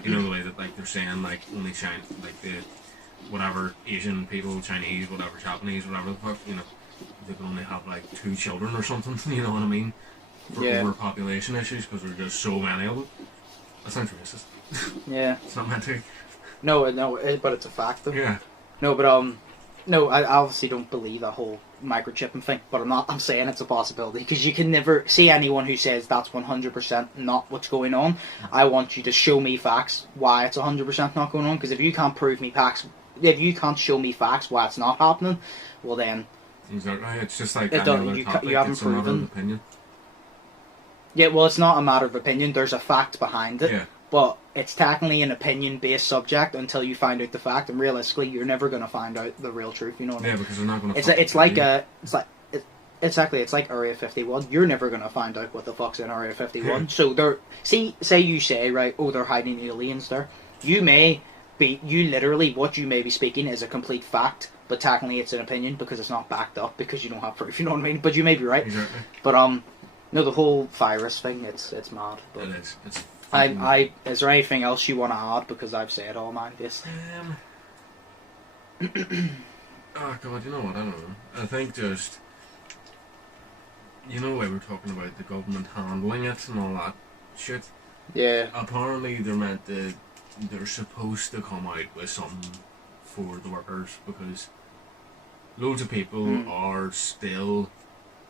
you know the way that like they're saying like only China, like the whatever Asian people, Chinese, whatever Japanese, whatever the fuck, you know. They can only have like 2 children or something, you know what I mean? For overpopulation issues, because there's just so many of them. That sounds racist. Yeah. It's not meant to. No, but it's a fact though. Yeah. No, but no, I obviously don't believe that whole microchipping thing, but I'm saying it's a possibility, because you can never see anyone who says that's 100% not what's going on. I want you to show me facts why it's 100% not going on, because if you can't prove me facts, if you can't show me facts why it's not happening, well then... Exactly. It's just like you haven't it's proven. Opinion. Yeah, well, it's not a matter of opinion. There's a fact behind it. Yeah. But it's technically an opinion-based subject until you find out the fact, and realistically, you're never going to find out the real truth. You know what I mean? Yeah, because they're not going to. It's like Area 51. You're never going to find out what the fuck's in Area 51. So say you say, right, oh, they're hiding aliens there. You literally, what you may be speaking is a complete fact, but technically it's an opinion because it's not backed up, because you don't have proof, you know what I mean? But you may be right. Exactly. But, no, the whole virus thing, it's mad. But it is. It's is there anything else you want to add? Because I've said all mine, basically. Oh, God, you know what? I don't know. I think just... You know, we were talking about the government handling it and all that shit. Yeah. Apparently, they're supposed to come out with something for the workers, because loads of people are still,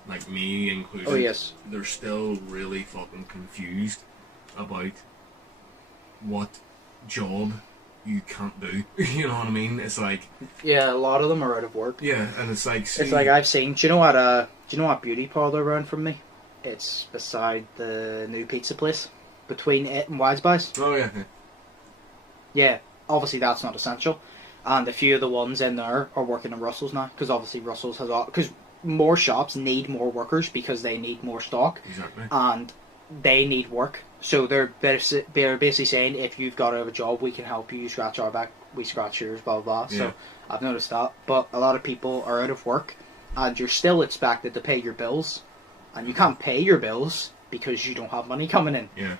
like me included, they're still really fucking confused about what job you can't do. You know what I mean? It's like... Yeah, a lot of them are out of work. Yeah, and it's like... It's like I've seen... Do you know what beauty parlour around from me? It's beside the new pizza place, between it and Wiseby's. Oh, yeah. Yeah, obviously that's not essential. And a few of the ones in there are working in Russell's now, because obviously Russell's has... Because more shops need more workers because they need more stock. Exactly. And they need work. So they're basically saying, if you've got to have a job, we can help you. You scratch our back, we scratch yours, blah, blah, blah. Yeah. So I've noticed that. But a lot of people are out of work, and you're still expected to pay your bills. And you can't pay your bills because you don't have money coming in. Yeah.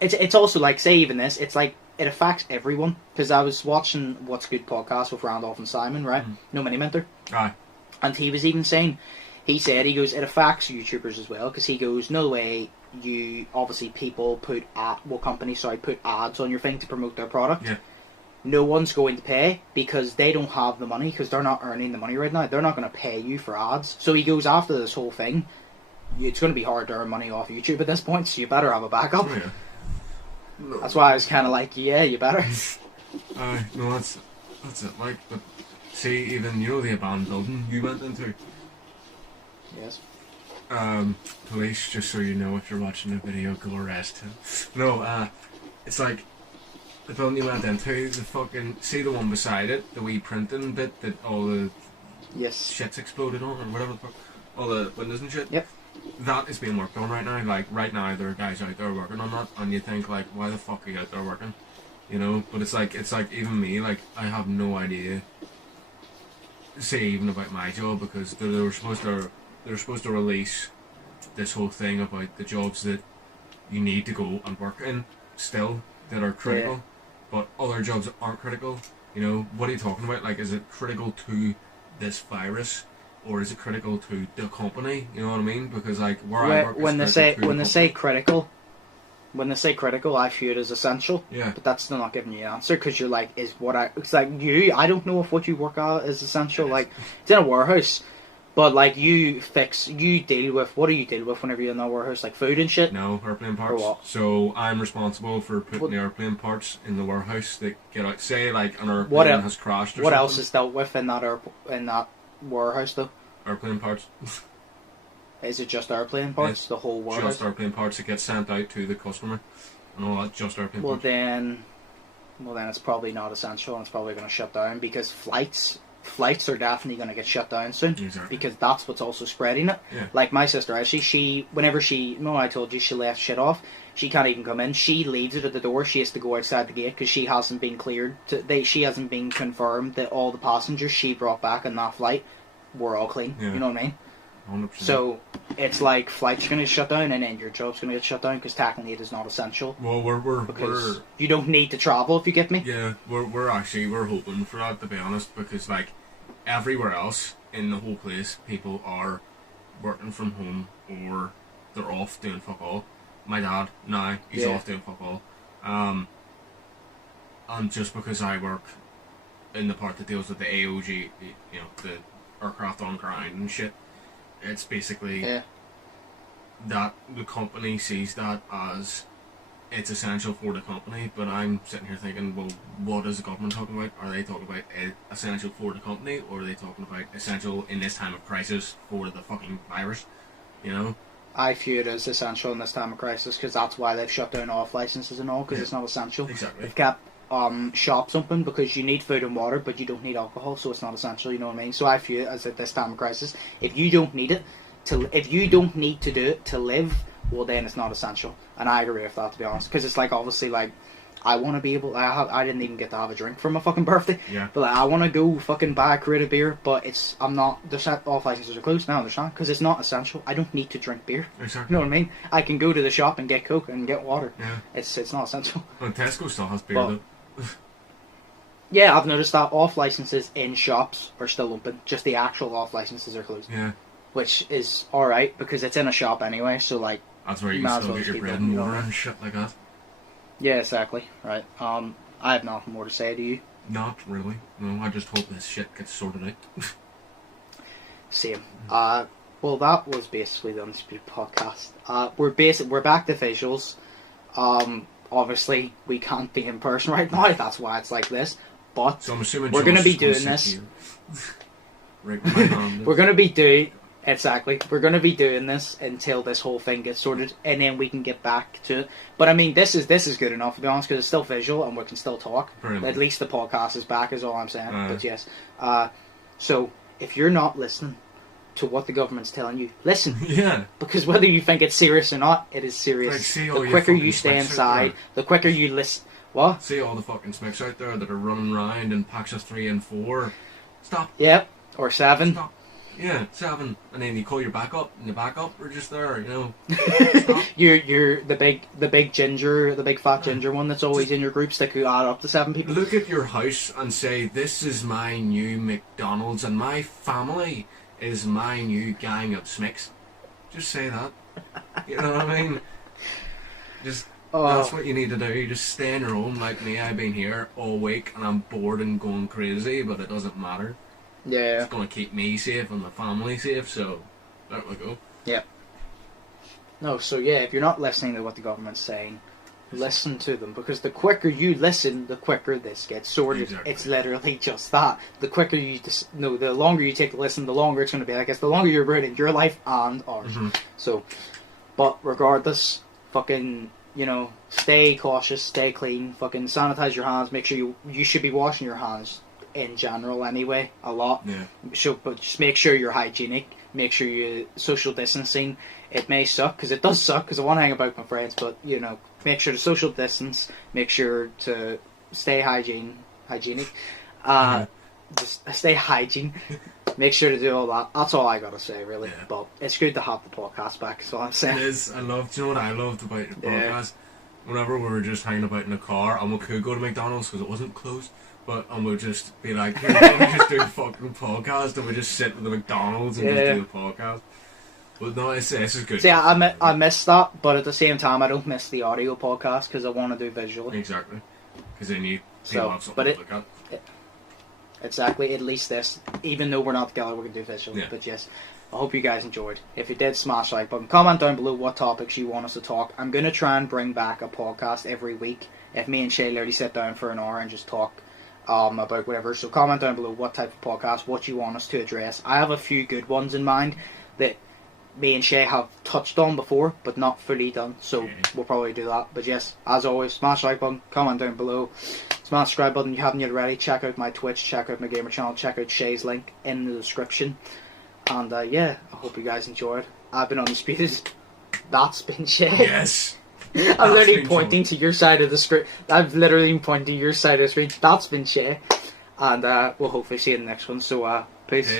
It's also like, say even this, it's like, it affects everyone. Because I was watching What's Good podcast with Randolph and Simon, right? No Mini Mentor. Aye. And he was even saying, he goes, it affects YouTubers as well, because he goes, no way you, obviously people put ads on your thing to promote their product. Yeah. no one's going to pay because they don't have the money, because they're not earning the money right now. They're not going to pay you for ads. So he goes after this whole thing. It's going to be hard to earn money off YouTube at this point, so you better have a backup. Oh, yeah. That's why I was kind of like, yeah, you better. No, that's it. Like, but see, even, you know, the abandoned building you went into? Yes. Police, just so you know, if you're watching the video, go arrest him. No, it's like, the building you went into, the fucking, see the one beside it, the wee printing bit that all the Yes. shit's exploded on, or whatever the fuck, all the windows and shit? Yep. That is being worked on right now. Like, right now, there are guys out there working on that, and you think, like, why the fuck are you out there working? You know? But it's like even me, like, I have no idea, say, even about my job, because they were supposed to release this whole thing about the jobs that you need to go and work in, still, that are critical, Yeah. but other jobs that aren't critical. You know, what are you talking about? Like, is it critical to this virus? Or is it critical to the company? You know what I mean? Because like where I work, when they say critical, I view it as essential. Yeah. But that's still not giving you an answer, because you're like, it's like I don't know if what you work at is essential. Yes. Like, it's in a warehouse, but like you deal with, what do you deal with whenever you're in that warehouse? Like food and shit. No, airplane parts. Or what? So I'm responsible for putting the airplane parts in the warehouse that get out. Say like an airplane has crashed or what something. else is dealt with in that warehouse though? Airplane parts. Is it just airplane parts? It's the whole warehouse? Just airplane parts that get sent out to the customer and all that. Just airplane parts. Then it's probably not essential, and it's probably going to shut down, because flights are definitely going to get shut down soon. Exactly. Because that's what's also spreading it. Yeah. Like my sister, actually, I told you she left shit off. She can't even come in. She leaves it at the door. She has to go outside the gate because she hasn't been cleared. She hasn't been confirmed that all the passengers she brought back on that flight were all clean. Yeah. You know what I mean? 100%. So it's like flights are going to shut down, and then your job's going to get shut down, because technically it is not essential. Well, Because you don't need to travel, if you get me. Yeah, we're hoping for that, to be honest, because like everywhere else in the whole place, people are working from home or they're off doing fuck all. My dad now, he's off doing fuck all. And just because I work in the part that deals with the AOG, you know, the aircraft on ground and shit, it's basically that the company sees that as it's essential for the company, but I'm sitting here thinking, well, what is the government talking about? Are they talking about essential for the company, or are they talking about essential in this time of crisis for the fucking virus? You know? I view it as essential in this time of crisis, because that's why they've shut down off licenses and all, because it's not essential. Exactly. They've kept shops open because you need food and water, but you don't need alcohol, so it's not essential. You know what I mean? So I view it as at this time of crisis, if you don't need it if you don't need to do it to live, well then it's not essential. And I agree with that, to be honest, because it's like, obviously, like, I want to be able. I didn't even get to have a drink for my fucking birthday. Yeah. But like, I want to go fucking buy a crate of beer, but I'm not. Off licenses are closed now. There's not, because it's not essential. I don't need to drink beer. Exactly. You know what I mean? I can go to the shop and get Coke and get water. Yeah. It's not essential. Well, Tesco still has beer But- though. Yeah, I've noticed that off licenses in shops are still open. Just the actual off licenses are closed. Yeah. Which is alright, because it's in a shop anyway, so like, That's where you might can as still well get your keep bread it, and you know. water and shit like that. yeah, exactly. Right. I have nothing more to say to you. Not really. No, I just hope this shit gets sorted out. Same. Well, that was basically the Undisputed podcast. We're back to visuals. Obviously, we can't be in person right now. That's why it's like this. But So I'm assuming we're going to Josh be is doing sit this. here. Right with my hand. We're going to be doing We're going to be doing this until this whole thing gets sorted, and then we can get back to it. But I mean, this is good enough, to be honest, because it's still visual and we can still talk. Brilliant. At least the podcast is back, is all I'm saying. Aye. But yes, so if you're not listening to what the government's telling you, listen. Yeah. Because whether you think it's serious or not, it is serious. Like, see all The your quicker fucking you stay smicks out inside, there. the quicker you listen. What? See all the fucking smicks out there that are running around in packs of 3 and 4. Stop. Yep. Or 7. Stop. Yeah, 7. And then you call your backup, and the backup are just there, you know. Stop. You're the big fat ginger one that's always in your groups that could add up to 7 people. Look at your house and say, this is my new McDonald's and my family is my new gang of smicks. Just say that. You know what I mean? Just That's what you need to do. You just stay in your own. Like me, I've been here all week and I'm bored and going crazy, but it doesn't matter. Yeah. It's going to keep me safe and the family safe, so there we go. Yep. No, so yeah, if you're not listening to what the government's saying, listen to them, because the quicker you listen, the quicker this gets sorted. Exactly. It's literally just that. The quicker you the longer you take to listen, the longer it's going to be. I guess the longer you're ruining your life and ours. Mm-hmm. So, but regardless, fucking, stay cautious, stay clean, fucking sanitize your hands. Make sure you should be washing your hands in general anyway, a lot. Yeah. But just make sure you're hygienic. Make sure you social distancing. It may suck, because it does suck, because I want to hang about with my friends, but, make sure to social distance, make sure to stay hygienic, just stay hygiene, make sure to do all that. That's all I gotta say, really. Yeah. But it's good to have the podcast back, so I'm saying. It is. Do you know what I loved about the podcast? Whenever we were just hanging about in the car, and we could go to McDonald's because it wasn't closed, and we'd just be like, here, we just do a fucking podcast, and we just sit with the McDonald's and just do the podcast. But no, this is good. See, I miss that, but at the same time, I don't miss the audio podcast because I want to do visually. Exactly. Because then people have something to look at. Exactly, at least this. Even though we're not together, we can do visually. Yeah. But yes, I hope you guys enjoyed. If you did, smash like button. Comment down below what topics you want us to talk. I'm going to try and bring back a podcast every week. If me and Shay literally sit down for an hour and just talk about whatever. So comment down below what type of podcast, what you want us to address. I have a few good ones in mind that me and Shay have touched on before, but not fully done, so we'll probably do that. But yes, as always, smash like button, comment down below, smash subscribe button if you haven't yet already, check out my Twitch, check out my gamer channel, check out Shay's link in the description, and I hope you guys enjoyed. I've been Undisputed, that's been Shay. Yes! I'm literally pointing to your side of the screen, I've literally been pointing to your side of the screen, that's been Shay, and we'll hopefully see you in the next one, so peace.